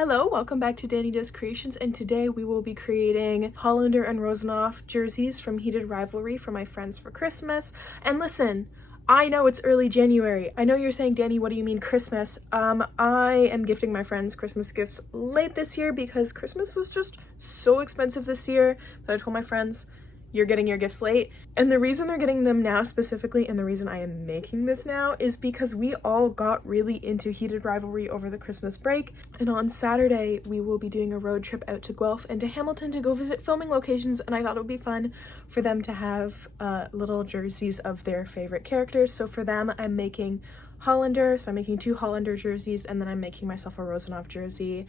Hello, welcome back to Danny Does Creations, and today we will be creating Hollander and Rozanov jerseys from Heated Rivalry for my friends for Christmas. And listen, I know it's early January. I know you're saying, Danny, what do you mean Christmas? I am gifting my friends Christmas gifts late this year because Christmas was just so expensive this year that I told my friends, you're getting your gifts late. And the reason they're getting them now specifically, and the reason I am making this now, is because we all got really into Heated Rivalry over the Christmas break. And on Saturday, we will be doing a road trip out to Guelph and to Hamilton to go visit filming locations. And I thought it would be fun for them to have little jerseys of their favorite characters. So for them, I'm making Hollander. So I'm making 2 Hollander jerseys, and then I'm making myself a Rozanov jersey.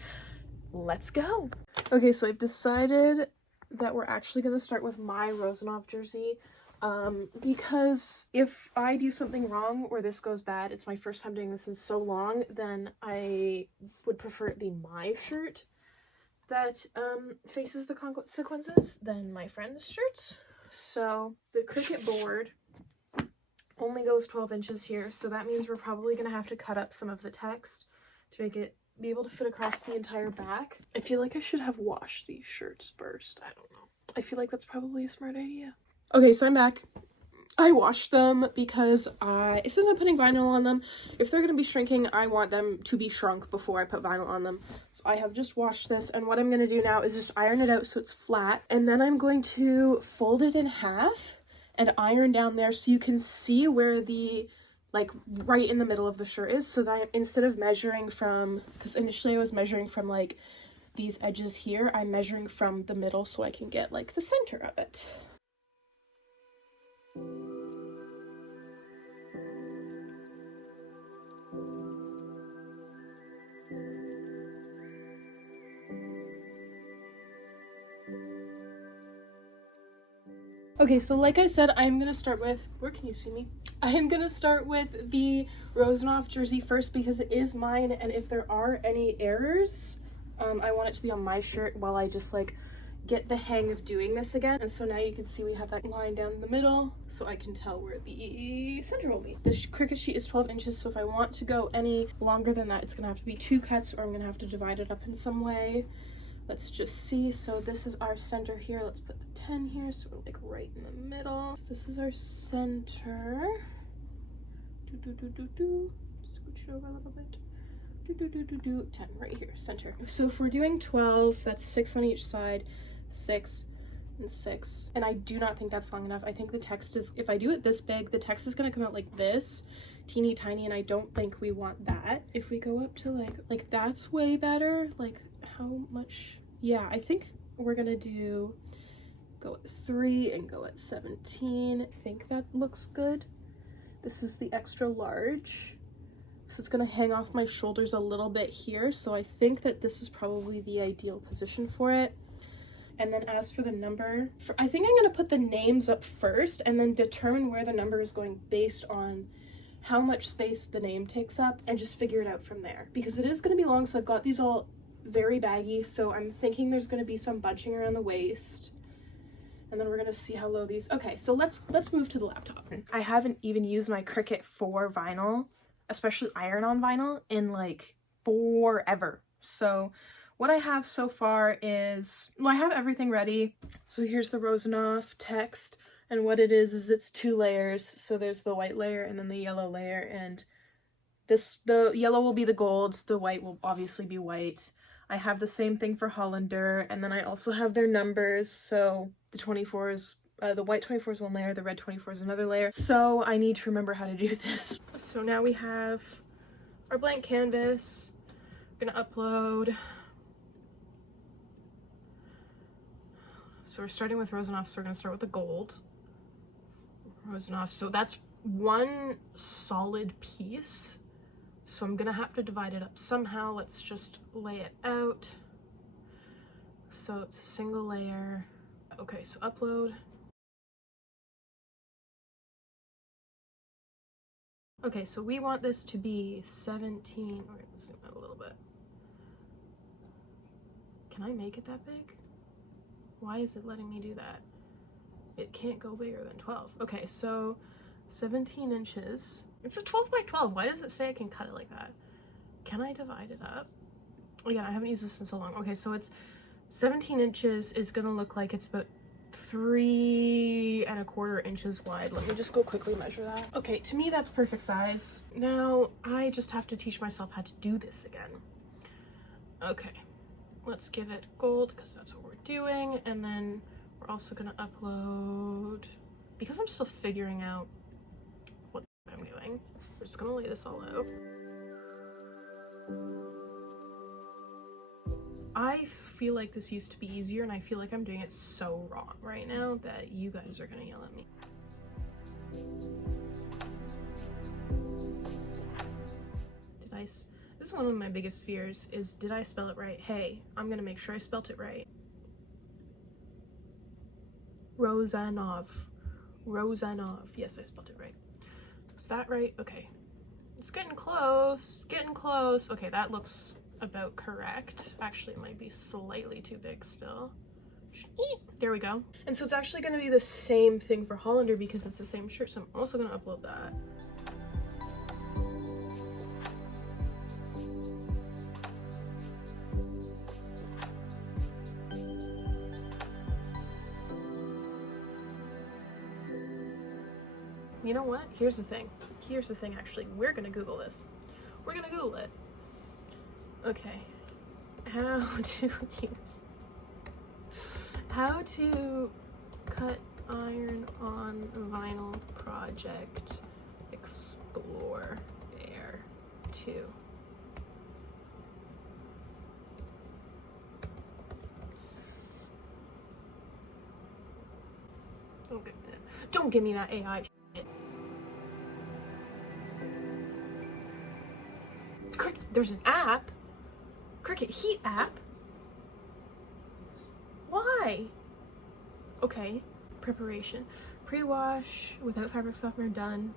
Let's go. Okay, so I've decided that we're actually going to start with my Rozanov jersey because if I do something wrong or this goes bad, it's my first time doing this in so long, then I would prefer it be my shirt that faces the consequences than my friend's shirts. So the Cricut board only goes 12 inches here, so that means we're probably going to have to cut up some of the text to make it be able to fit across the entire back. I feel like I should have washed these shirts first. I don't know. I feel like that's probably a smart idea. Okay, so I'm back. I washed them because since I'm putting vinyl on them, if they're going to be shrinking, I want them to be shrunk before I put vinyl on them. So I have just washed this, and what I'm going to do now is just iron it out so it's flat, and then I'm going to fold it in half and iron down there so you can see where the right in the middle of the shirt is, so that instead of measuring from, because initially I was measuring from like these edges here, I'm measuring from the middle so I can get like the center of it. Okay, so like I said, I'm gonna start with, where can you see me? I am gonna start with the Rozanov jersey first because it is mine, and if there are any errors, I want it to be on my shirt while I just like get the hang of doing this again. And so now you can see we have that line down in the middle, so I can tell where the center will be. The Cricut sheet is 12 inches, so if I want to go any longer than that, it's gonna have to be 2 cuts, or I'm gonna have to divide it up in some way. Let's just see. So this is our center here. Let's put the 10 here, so we're like right in the middle. So this is our center. Scooch it over a little bit. 10 right here, center. So if we're doing 12, that's 6 on each side, 6 and 6. And I do not think that's long enough. I think the text is, if I do it this big, the text is gonna come out like this, teeny tiny, and I don't think we want that. If we go up to like that's way better. Like how much? Yeah, I think we're gonna go at 3 and go at 17. I think that looks good. This is the extra large, so it's gonna hang off my shoulders a little bit here, so I think that this is probably the ideal position for it. And then as for the number, I think I'm gonna put the names up first and then determine where the number is going based on how much space the name takes up, and just figure it out from there, because it is gonna be long. So I've got these all very baggy, so I'm thinking there's going to be some bunching around the waist, and then we're going to see how low these. Okay, so let's move to the laptop. I haven't even used my Cricut for vinyl, especially iron on vinyl, in like forever. So what I have so far is, well, I have everything ready. So here's the Rozanov text, and what it is it's 2 layers. So there's the white layer and then the yellow layer, and the yellow will be the gold, the white will obviously be white. I have the same thing for Hollander, and then I also have their numbers. So the 24s, the white 24 is 1 layer, the red 24 is another layer. So I need to remember how to do this. So now we have our blank canvas. I'm gonna upload. So we're starting with Rozanov, so we're gonna start with the gold. Rozanov, so that's 1 solid piece. So I'm gonna have to divide it up somehow. Let's just lay it out. So it's a single layer. Okay, so upload. Okay, so we want this to be 17. We're gonna zoom out a little bit. Can I make it that big? Why is it letting me do that? It can't go bigger than 12. Okay, so 17 inches. It's a 12 by 12. Why does it say I can cut it like that? Can I divide it up? Again, I haven't used this in so long. Okay, so it's 17 inches is gonna look like it's about 3¼ inches wide. Let me just go quickly measure that. Okay, to me that's perfect size. Now I just have to teach myself how to do this again. Okay, let's give it gold because that's what we're doing, and then we're also gonna upload, because I'm still figuring out what I'm doing, we're just gonna lay this all out. I feel like this used to be easier, and I feel like I'm doing it so wrong right now that you guys are gonna yell at me. This is one of my biggest fears, is did I spell it right? Hey, I'm gonna make sure I spelt it right. Rozanov. Rozanov. Yes, I spelled it right. Is that right? Okay. It's getting close. Getting close. Okay, that looks about correct. Actually, it might be slightly too big still. There we go. And so it's actually going to be the same thing for Hollander because it's the same shirt, so I'm also going to upload that. You know what? Here's the thing. Here's the thing, actually. We're gonna Google this. We're gonna Google it. Okay. How to cut iron on vinyl project Explore Air 2. Don't give me that AI shit. There's an app? Cricut Heat app? Why? Okay. Preparation. Pre-wash without fabric softener done.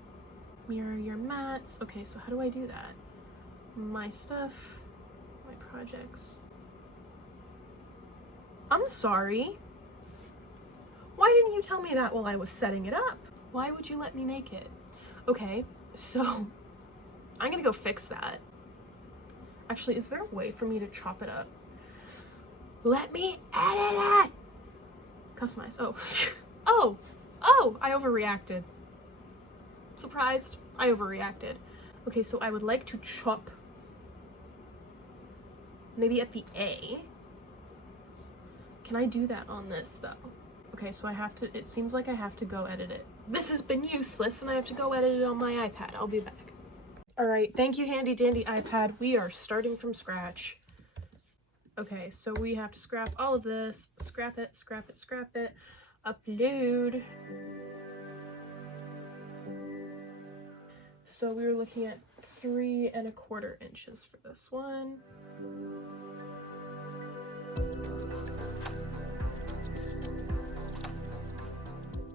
Mirror your mats. Okay, so how do I do that? My stuff. My projects. I'm sorry. Why didn't you tell me that while I was setting it up? Why would you let me make it? Okay, so I'm gonna go fix that. Actually, is there a way for me to chop it up? Let me edit it! Customize. Oh. Oh! I overreacted. Surprised. I overreacted. Okay, so I would like to chop maybe at the A. Can I do that on this though? Okay, so I have to, it seems like I have to go edit it. This has been useless and I have to go edit it on my iPad. I'll be back. All right, thank you, handy dandy iPad. We are starting from scratch. Okay, so we have to scrap all of this. Scrap it, scrap it, scrap it. Upload. So we were looking at 3¼ inches for this one.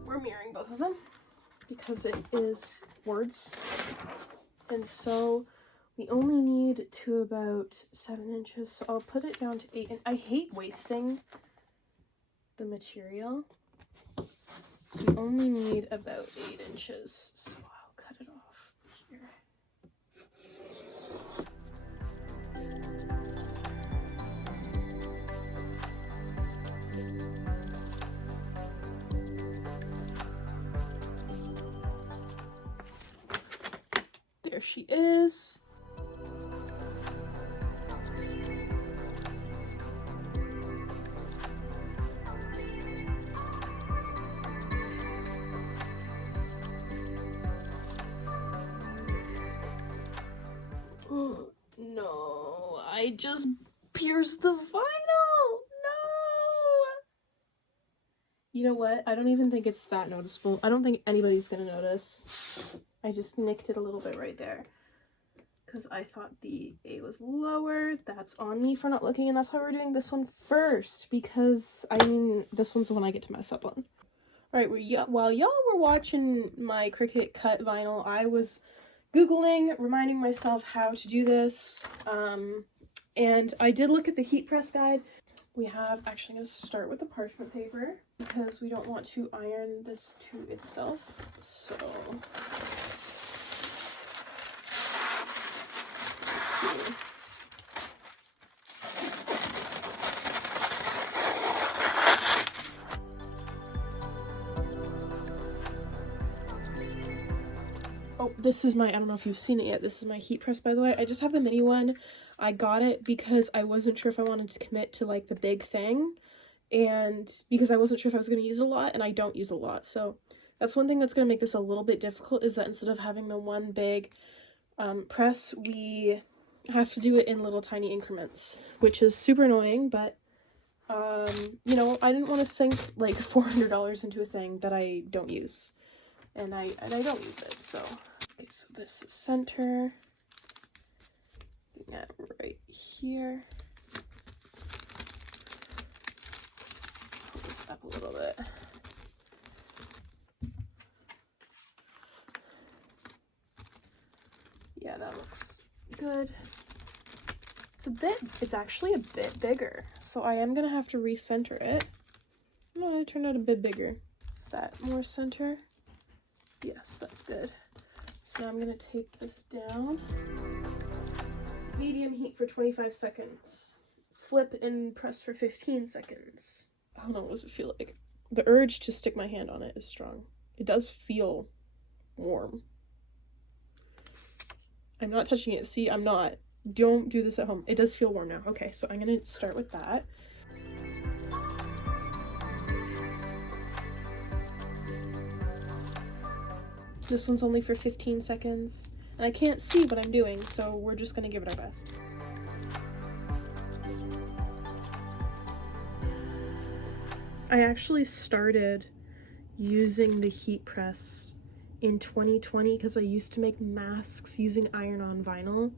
We're mirroring both of them because it is words. And so we only need to about 7 inches. So I'll put it down to 8. And I hate wasting the material. So we only need about 8 inches. So I'll cut it off here. There she is. Oh, no, I just pierced the vinyl. No. You know what? I don't even think it's that noticeable. I don't think anybody's gonna notice. I just nicked it a little bit right there because I thought the A was lower. That's on me for not looking, and that's why we're doing this one first, because I mean this one's the one I get to mess up on. All right, while y'all were watching my Cricut cut vinyl, I was Googling, reminding myself how to do this, and I did look at the heat press guide. We have, actually, I'm going to start with the parchment paper because we don't want to iron this to itself. So This is my, I don't know if you've seen it yet, this is my heat press, by the way. I just have the mini one. I got it because I wasn't sure if I wanted to commit to like the big thing, and because I wasn't sure if I was going to use a lot, and I don't use a lot. So that's one thing that's going to make this a little bit difficult, is that instead of having the one big press, we have to do it in little tiny increments, which is super annoying. But you know, I didn't want to sink like $400 into a thing that I don't use, and I don't use it. So okay, so this is center, looking at right here. Pull this up a little bit. Yeah, that looks good. It's actually a bit bigger, so I am gonna have to recenter it. No, it turned out a bit bigger. Is that more center? Yes, that's good. So now I'm gonna tape this down. Medium heat for 25 seconds. Flip and press for 15 seconds. I don't know, what does it feel like? The urge to stick my hand on it is strong. It does feel warm. I'm not touching it. See, I'm not. Don't do this at home. It does feel warm now. Okay, so I'm gonna start with that. This one's only for 15 seconds. And I can't see what I'm doing, so we're just gonna give it our best. I actually started using the heat press in 2020 because I used to make masks using iron-on vinyl.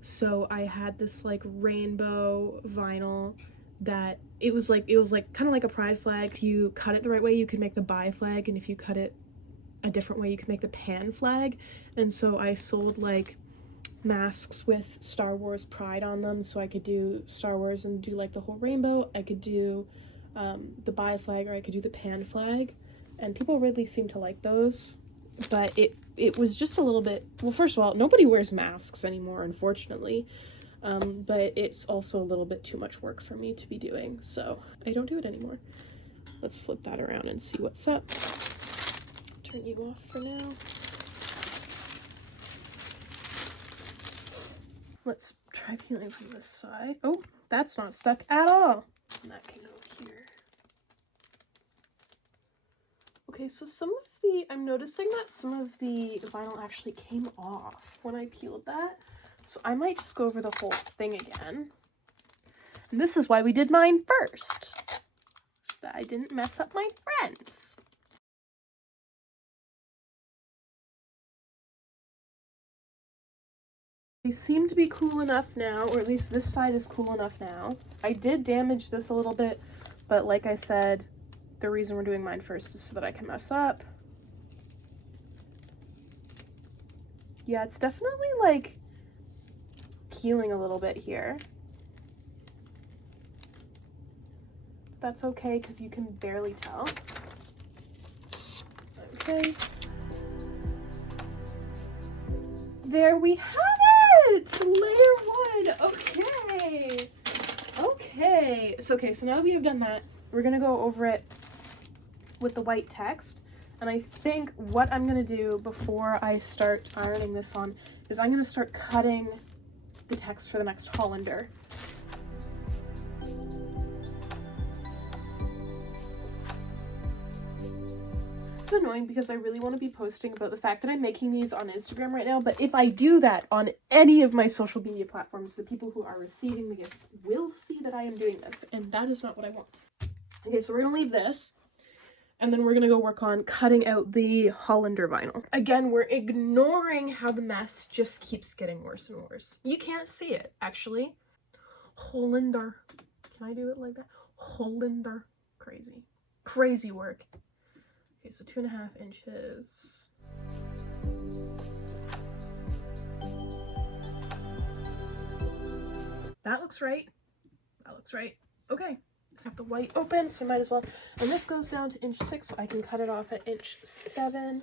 So I had this like rainbow vinyl that it was like kind of like a pride flag. If you cut it the right way, you could make the bi flag, and if you cut it a different way, you could make the pan flag. And so I sold like masks with Star Wars pride on them, so I could do Star Wars and do like the whole rainbow. I could do the bi flag, or I could do the pan flag, and people really seem to like those. But it was just a little bit, well, first of all, nobody wears masks anymore, unfortunately, but it's also a little bit too much work for me to be doing, so I don't do it anymore. Let's flip that around and see what's up. Turn you off for now. Let's try peeling from this side. Oh, that's not stuck at all. And that can go here. Okay, so I'm noticing that some of the vinyl actually came off when I peeled that. So I might just go over the whole thing again. And this is why we did mine first, so that I didn't mess up my friends. They seem to be cool enough now, or at least this side is cool enough now. I did damage this a little bit, but like I said, the reason we're doing mine first is so that I can mess up. Yeah, it's definitely like peeling a little bit here. That's okay, because you can barely tell. Okay. There we have it! Layer 1! Okay! Okay. So now that we have done that, we're gonna go over it with the white text. And I think what I'm gonna do before I start ironing this on is I'm gonna start cutting the text for the next Hollander. It's annoying because I really want to be posting about the fact that I'm making these on Instagram right now, but if I do that on any of my social media platforms, the people who are receiving the gifts will see that I am doing this, and that is not what I want. Okay, so we're gonna leave this, and then we're gonna go work on cutting out the Hollander vinyl. Again, we're ignoring how the mess just keeps getting worse and worse. You can't see it, actually. Hollander. Can I do it like that? Hollander. Crazy. Crazy work. Okay, so 2.5 inches. That looks right. That looks right. Okay. I have the white open, so I might as well. And this goes down to inch 6, so I can cut it off at inch 7.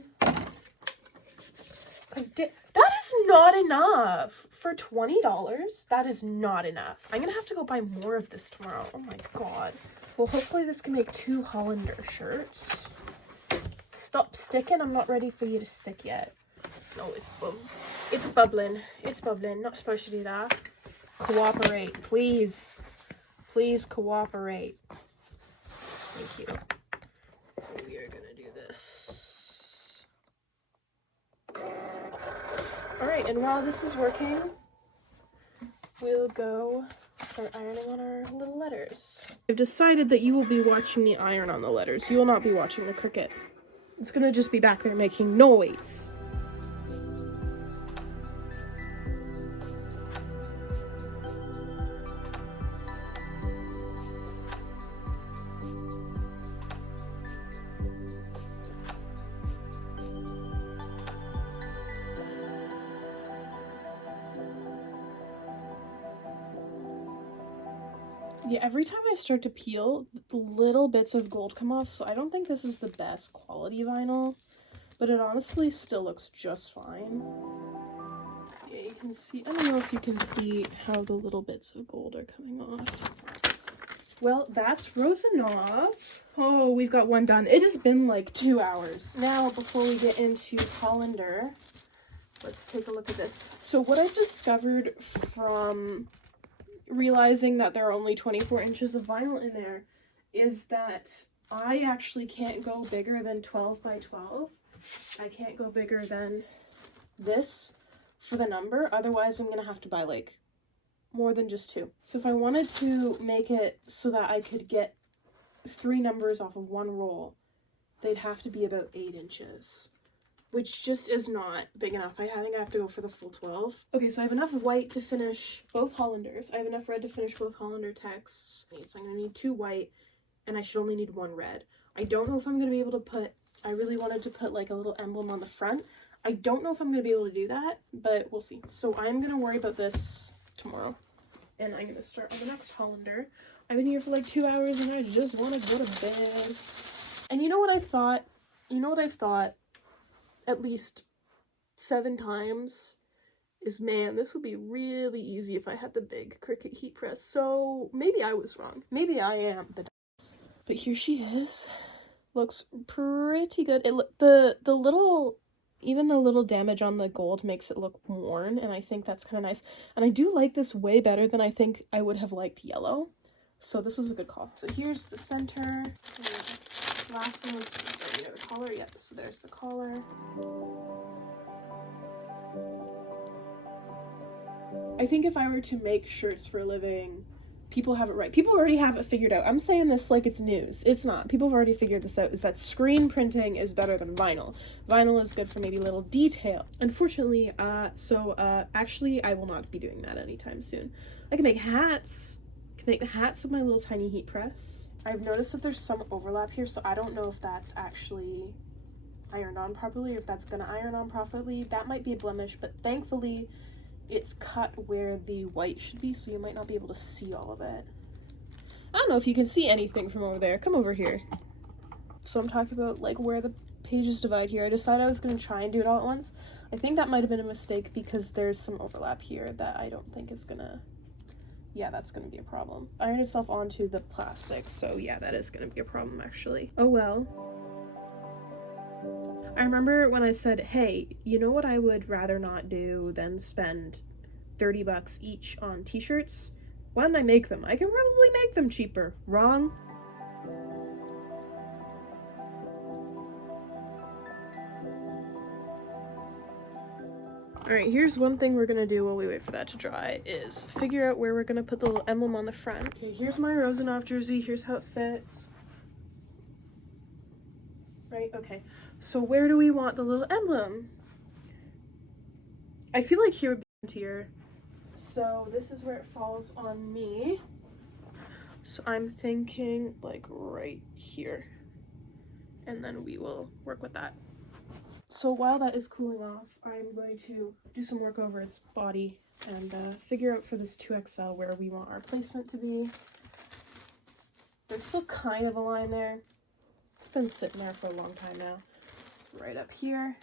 Because that is not enough. For $20, that is not enough. I'm gonna have to go buy more of this tomorrow. Oh my god. Well, hopefully this can make 2 Hollander shirts. Stop sticking. I'm not ready for you to stick yet. No, it's bubbling. It's bubbling. Not supposed to do that. Cooperate, please. Please cooperate. Thank you. We are gonna do this. Alright, and while this is working, we'll go start ironing on our little letters. I've decided that you will be watching me iron on the letters. You will not be watching the Cricut. It's gonna just be back there making noise. Yeah, every time I start to peel, little bits of gold come off, so I don't think this is the best quality vinyl, but it honestly still looks just fine. Yeah, you can see, I don't know if you can see how the little bits of gold are coming off. Well, that's Rozanov. Oh, we've got one done. It has been like 2 hours. Now, before we get into Hollander, let's take a look at this. So what I've discovered from realizing that there are only 24 inches of vinyl in there is that I actually can't go bigger than 12 by 12. I can't go bigger than this for the number, otherwise I'm gonna have to buy like more than just 2. So if I wanted to make it so that I could get 3 numbers off of one roll, they'd have to be about 8 inches. Which just is not big enough. I think I have to go for the full 12. Okay, so I have enough white to finish both Hollanders. I have enough red to finish both Hollander texts. So I'm gonna need 2 white, and I should only need 1 red. I don't know if I'm gonna be able to put, I really wanted to put like a little emblem on the front. I don't know if I'm gonna be able to do that, but we'll see. So I'm gonna worry about this tomorrow, and I'm gonna start on the next Hollander. I've been here for like 2 hours, and I just wanna go to bed. And you know what I thought? At least 7 times is, man, this would be really easy if I had the big Cricut heat press. So maybe I was wrong. Maybe I am the dumbass. But here she is. Looks pretty good. The little, even the little damage on the gold makes it look worn, and I think that's kind of nice. And I do like this way better than I think I would have liked yellow. So this was a good call. So here's the center. Last one was collar. Yep, so there's the collar. I think if I were to make shirts for a living, people have it right. People already have it figured out. I'm saying this like it's news. It's not. People have already figured this out, is that screen printing is better than vinyl. Vinyl is good for maybe little detail. Unfortunately, actually, I will not be doing that anytime soon. I can make hats. I can make the hats with my little tiny heat press. I've noticed that there's some overlap here, so I don't know if that's actually ironed on properly or if that's gonna iron on properly. That might be a blemish, but thankfully it's cut where the white should be, so you might not be able to see all of it. I don't know if you can see anything from over there. Come over here. So I'm talking about like where the pages divide here. I decided I was gonna try and do it all at once. I think that might have been a mistake because there's some overlap here that I don't think is gonna, yeah, that's gonna be a problem. Iron itself onto the plastic, so yeah, that is gonna be a problem actually. Oh well. I remember when I said, hey, you know what I would rather not do than spend 30 bucks each on t-shirts? Why don't I make them? I can probably make them cheaper. Wrong? Alright, here's one thing we're gonna do while we wait for that to dry, is figure out where we're gonna put the little emblem on the front. Okay, here's my Rozanov jersey, here's how it fits. Right, okay. So where do we want the little emblem? I feel like here would be easier. So this is where it falls on me. So I'm thinking like right here. And then we will work with that. So while that is cooling off, I'm going to do some work over its body and figure out for this 2XL where we want our placement to be. There's still kind of a line there. It's been sitting there for a long time now. Right up here.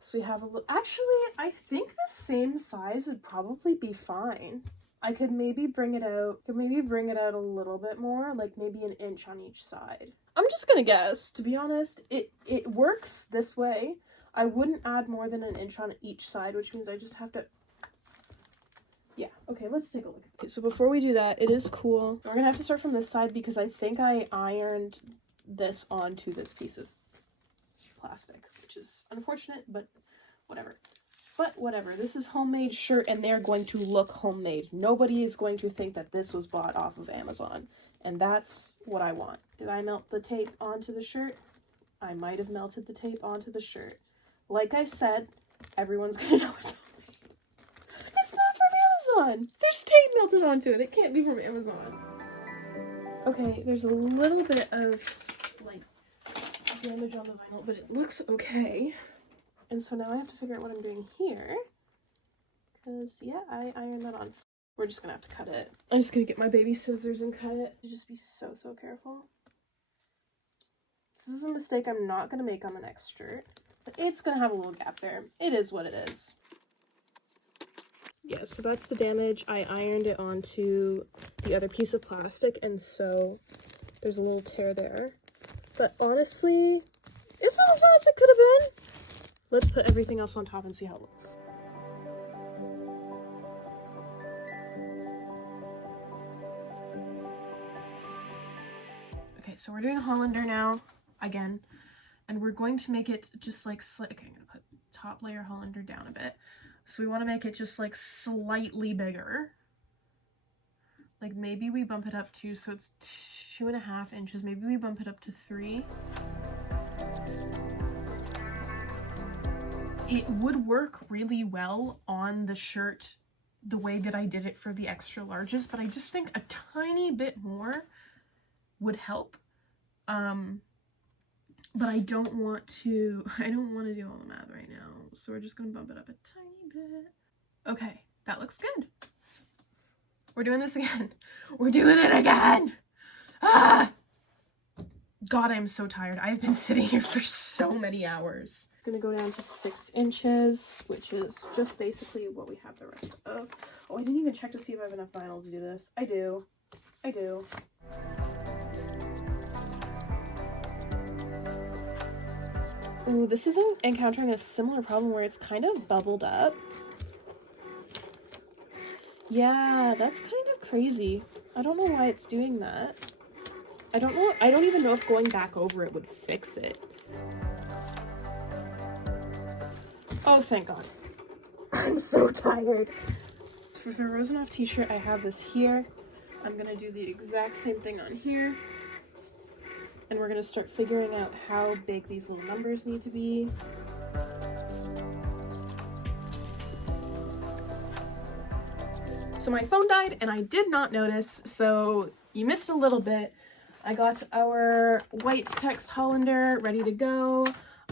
So we have a little, actually, I think the same size would probably be fine. I could maybe bring it out, a little bit more, like maybe an inch on each side. I'm just gonna guess, to be honest. It works this way. I wouldn't add more than an inch on each side, which means I just have to, yeah, okay, let's take a look. Okay, so before we do that, it is cool. We're gonna have to start from this side because I think I ironed this onto this piece of plastic, which is unfortunate, but whatever. But whatever, this is homemade shirt and they're going to look homemade. Nobody is going to think that this was bought off of Amazon. And that's what I want. Did I melt the tape onto the shirt? I might have melted the tape onto the shirt. Like I said, everyone's gonna know it's homemade. It's not from Amazon! There's tape melted onto it. It can't be from Amazon. Okay, there's a little bit of, like, damage on the vinyl, but it looks okay. And so now I have to figure out what I'm doing here. Because, yeah, I ironed that on. We're just gonna have to cut it. I'm just gonna get my baby scissors and cut it. Just be so careful. This is a mistake I'm not gonna make on the next shirt. But it's gonna have a little gap there. It is what it is. Yeah, so that's the damage. I ironed it onto the other piece of plastic, and so there's a little tear there. But honestly, it's not as bad as it could have been. Let's put everything else on top and see how it looks. Okay, so we're doing Hollander now, again, and we're going to make it just like, okay, I'm gonna put top layer Hollander down a bit. So we want to make it just like slightly bigger. Like maybe we bump it up to, so it's 2.5 inches, maybe we bump it up to 3. It would work really well on the shirt the way that I did it for the extra larges, but I just think a tiny bit more would help. But I don't want to do all the math right now, so we're just gonna bump it up a tiny bit. Okay, that looks good. We're doing this again. We're doing it again! Ah! God, I'm so tired. I've been sitting here for so many hours. Gonna go down to 6 inches, which is just basically what we have the rest of. Oh, I didn't even check to see if I have enough vinyl to do this. I do. Ooh, this is encountering a similar problem where it's kind of bubbled up. Yeah, that's kind of crazy. I don't know why it's doing that. I don't even know if going back over it would fix it. Oh, thank God. I'm so tired. For the Rozanov t-shirt, I have this here. I'm gonna do the exact same thing on here. And we're gonna start figuring out how big these little numbers need to be. So my phone died and I did not notice, so you missed a little bit. I got our white text Hollander ready to go.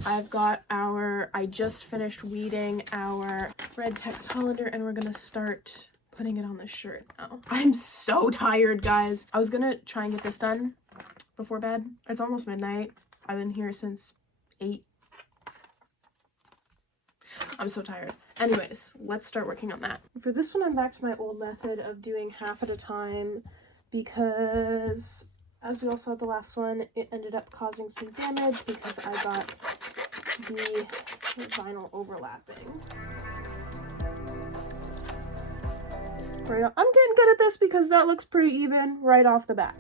I just finished weeding our red text Hollander and we're gonna start putting it on the shirt now. I'm so tired, guys. I was gonna try and get this done before bed. It's almost midnight. I've been here since 8. I'm so tired. Anyways, let's start working on that. For this one, I'm back to my old method of doing half at a time because, as we all saw the last one, it ended up causing some damage because I got the vinyl overlapping. I'm getting good at this because that looks pretty even right off the bat.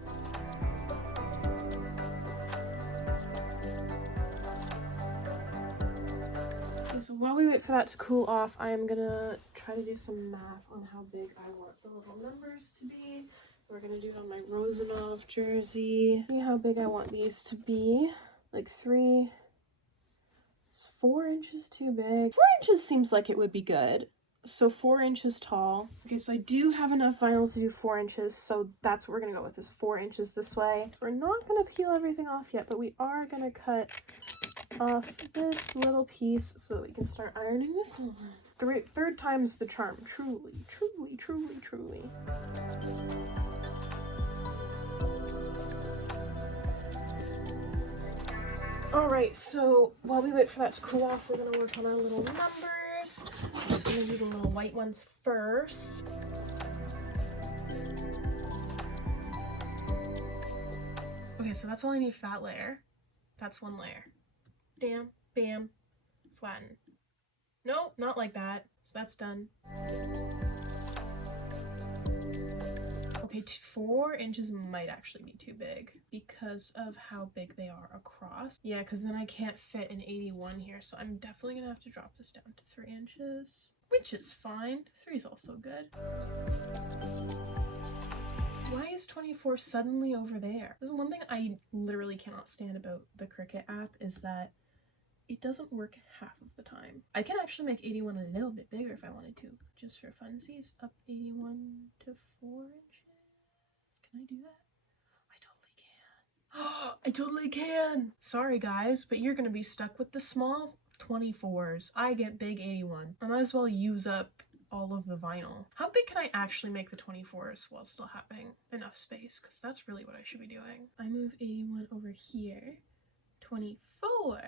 So while we wait for that to cool off, I am gonna try to do some math on how big I want the little numbers to be. We're gonna do it on my Rozanov jersey. See how big I want these to be. Like 3. Is 4 inches too big? 4 inches seems like it would be good. So 4 inches tall. Okay, so I do have enough vinyl to do 4 inches, so that's what we're gonna go with, is 4 inches this way. We're not gonna peel everything off yet, but we are gonna cut off this little piece so that we can start ironing this one. Third time's the charm. Truly. Alright, so while we wait for that to cool off, we're gonna work on our little numbers. I'm just gonna do the little white ones first. Okay, so that's all I need for that layer. That's one layer. Bam, bam, flatten. Nope, not like that. So that's done. Okay, 4 inches might actually be too big because of how big they are across. Yeah, because then I can't fit an 81 here, so I'm definitely gonna have to drop this down to 3 inches, which is fine. 3 is also good. Why is 24 suddenly over there? There's one thing I literally cannot stand about the Cricut app is that it doesn't work half of the time. I can actually make 81 a little bit bigger if I wanted to, just for funsies. Up 81 to 4 inches. Can I do that? I totally can. I totally can! Sorry guys, but you're gonna be stuck with the small 24s. I get big 81. I might as well use up all of the vinyl. How big can I actually make the 24s while still having enough space? Because that's really what I should be doing. I move 81 over here. 24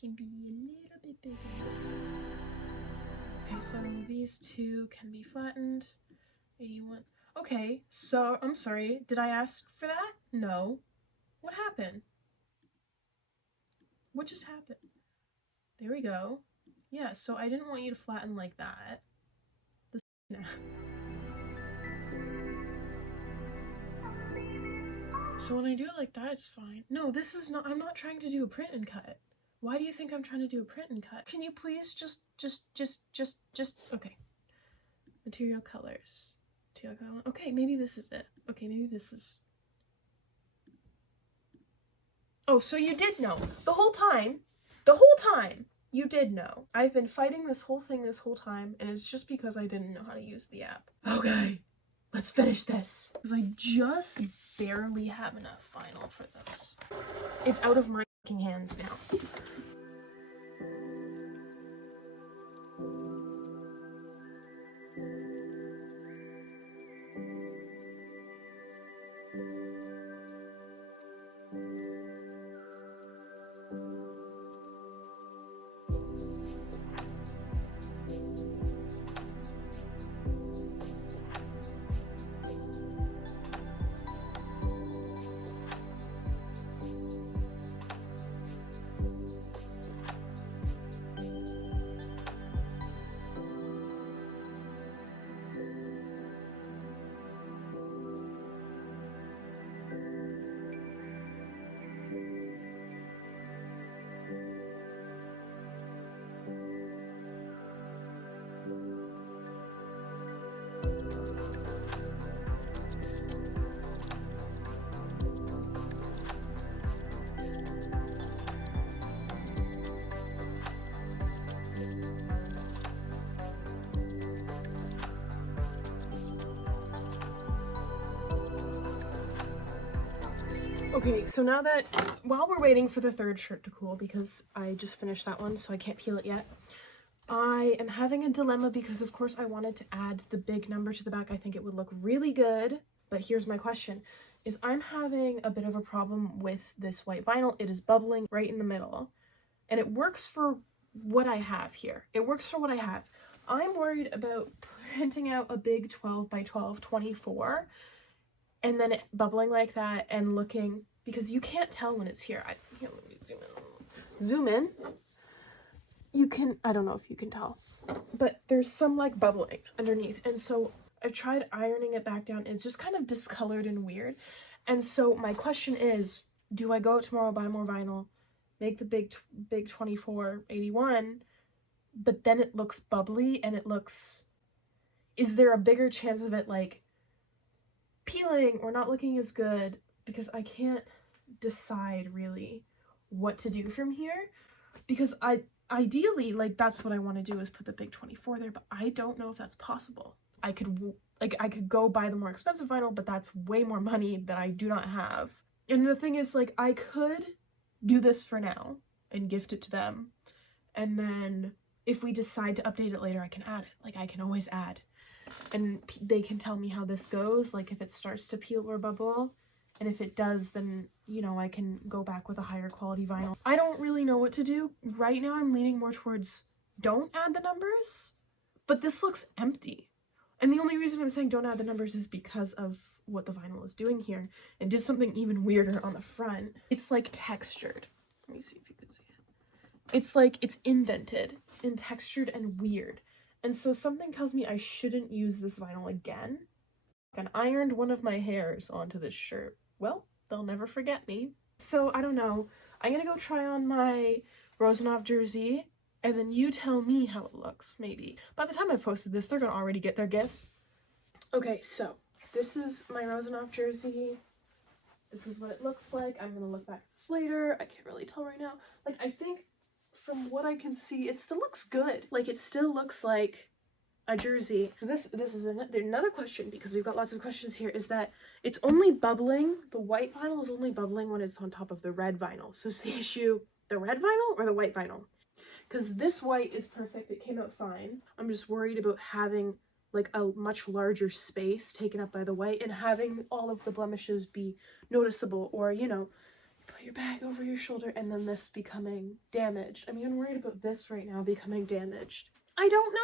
can be a little bit bigger. Okay, so these two can be flattened. 81. Okay, so I'm sorry, did I ask for that? No. What happened? What just happened? There we go. Yeah, so I didn't want you to flatten like that. So when I do it like that, it's fine. No, this is not, I'm not trying to do a print and cut. Why do you think I'm trying to do a print and cut? Can you please just, okay. Material colors. Okay, maybe this is it. Okay, maybe this is... Oh, so you did know. The whole time, you did know. I've been fighting this whole thing this whole time, and it's just because I didn't know how to use the app. Okay, let's finish this. Because I just barely have enough vinyl for this. It's out of my fucking hands now. Okay, so now that, while we're waiting for the third shirt to cool, because I just finished that one, so I can't peel it yet, I am having a dilemma because, of course, I wanted to add the big number to the back. I think it would look really good, but here's my question, is I'm having a bit of a problem with this white vinyl. It is bubbling right in the middle, and it works for what I have here. It works for what I have. I'm worried about printing out a big 12 by 12 24 and then it bubbling like that and looking, because you can't tell when it's here. Here, let me zoom in. You can, I don't know if you can tell, but there's some like bubbling underneath. And so I've tried ironing it back down. It's just kind of discolored and weird. And so my question is, do I go out tomorrow, buy more vinyl, make the big 24 81, but then it looks bubbly and it looks, is there a bigger chance of it like peeling or not looking as good? Because I can't decide really what to do from here, because ideally, like, that's what I want to do, is put the big 24 there, but I don't know if that's possible. I could go buy the more expensive vinyl, but that's way more money that I do not have. And the thing is, like, I could do this for now and gift it to them, and then if we decide to update it later, I can add it. Like, I can always add, and they can tell me how this goes, like if it starts to peel or bubble, and if it does, then, you know, I can go back with a higher quality vinyl. I don't really know what to do. Right now I'm leaning more towards don't add the numbers, but this looks empty. And the only reason I'm saying don't add the numbers is because of what the vinyl is doing here, and did something even weirder on the front. It's like textured. Let me see if you can see it. it's like it's indented and textured and weird. And so something tells me I shouldn't use this vinyl again. And ironed one of my hairs onto this shirt. Well, they'll never forget me. So I don't know. I'm gonna go try on my Rozanov jersey, and then you tell me how it looks, maybe. By the time I've posted this, they're gonna already get their gifts. Okay, so this is my Rozanov jersey. This is what it looks like. I'm gonna look back at this later. I can't really tell right now. Like, I think from what I can see, it still looks good. Like, it still looks like a jersey. This is another question, because we've got lots of questions here, is that it's only bubbling, the white vinyl is only bubbling when it's on top of the red vinyl. So is the issue the red vinyl or the white vinyl? Because this white is perfect, it came out fine. I'm just worried about having like a much larger space taken up by the white and having all of the blemishes be noticeable, or, you know, put your bag over your shoulder and then this becoming damaged. I'm even worried about this right now becoming damaged. I don't know.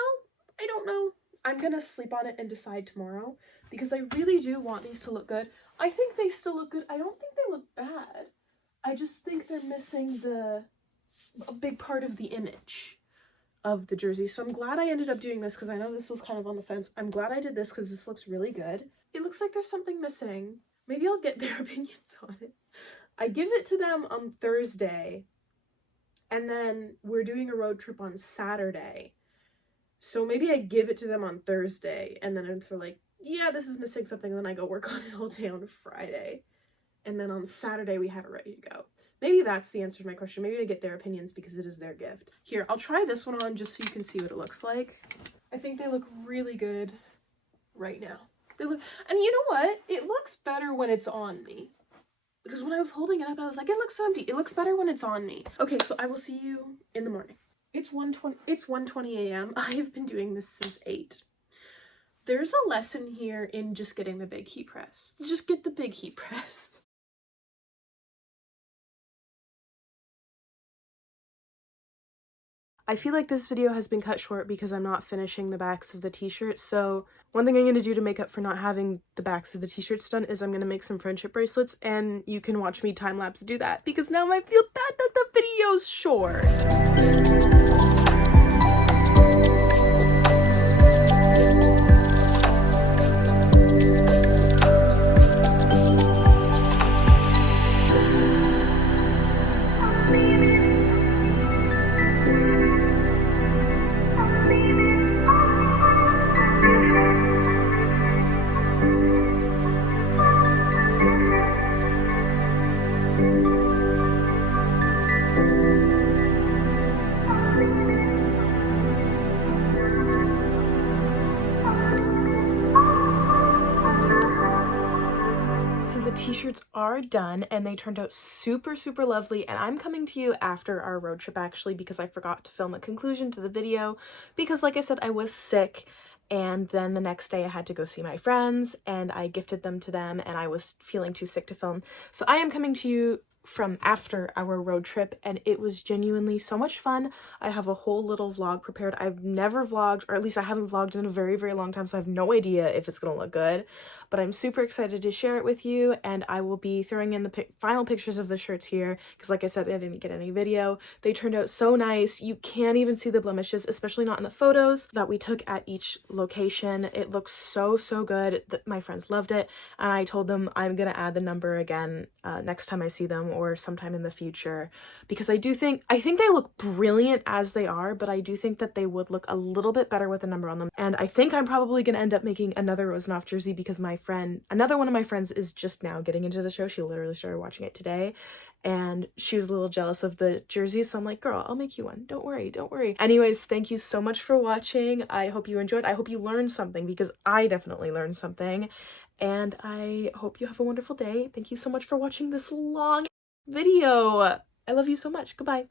I'm gonna sleep on it and decide tomorrow, because I really do want these to look good. I think they still look good. I don't think they look bad. I just think they're missing a big part of the image of the jersey. So I'm glad I ended up doing this, because I know this was kind of on the fence. I'm glad I did this because this looks really good. It looks like there's something missing. Maybe I'll get their opinions on it. I give it to them on Thursday, and then we're doing a road trip on Saturday. So maybe I give it to them on Thursday, and then if they're like, yeah, this is missing something, then I go work on it all day on Friday. And then on Saturday, we have it ready to go. Maybe that's the answer to my question. Maybe I get their opinions because it is their gift. Here, I'll try this one on just so you can see what it looks like. I think they look really good right now. They look, and you know what? It looks better when it's on me. Because when I was holding it up, I was like, it looks so empty. It looks better when it's on me. Okay, so I will see you in the morning. It's 1:20 a.m. I have been doing this since 8. There's a lesson here in just getting the big heat press. Just get the big heat press. I feel like this video has been cut short because I'm not finishing the backs of the t-shirts, so one thing I'm going to do to make up for not having the backs of the t-shirts done is I'm going to make some friendship bracelets, and you can watch me time-lapse do that, because now I feel bad that the video's short. So the t-shirts are done, and they turned out super lovely, and I'm coming to you after our road trip, actually, because I forgot to film a conclusion to the video, because like I said, I was sick, and then the next day I had to go see my friends, and I gifted them to them, and I was feeling too sick to film. So I am coming to you from after our road trip, and it was genuinely so much fun. I have a whole little vlog prepared. I've never vlogged, or at least I haven't vlogged in a very long time, so I have no idea if it's gonna look good, but I'm super excited to share it with you, and I will be throwing in the final pictures of the shirts here, because like I said, I didn't get any video. They turned out so nice. You can't even see the blemishes, especially not in the photos that we took at each location. It looks so good. My friends loved it, and I told them I'm gonna add the number again next time I see them, or sometime in the future, because I think they look brilliant as they are, but I do think that they would look a little bit better with a number on them. And I think I'm probably gonna end up making another Rozanov jersey, because another one of my friends is just now getting into the show. She literally started watching it today, and she was a little jealous of the jersey, so I'm like, girl, I'll make you one. Don't worry. Anyways, thank you so much for watching. I hope you enjoyed. I hope you learned something, because I definitely learned something, and I hope you have a wonderful day. Thank you so much for watching this long video. I love you so much. Goodbye.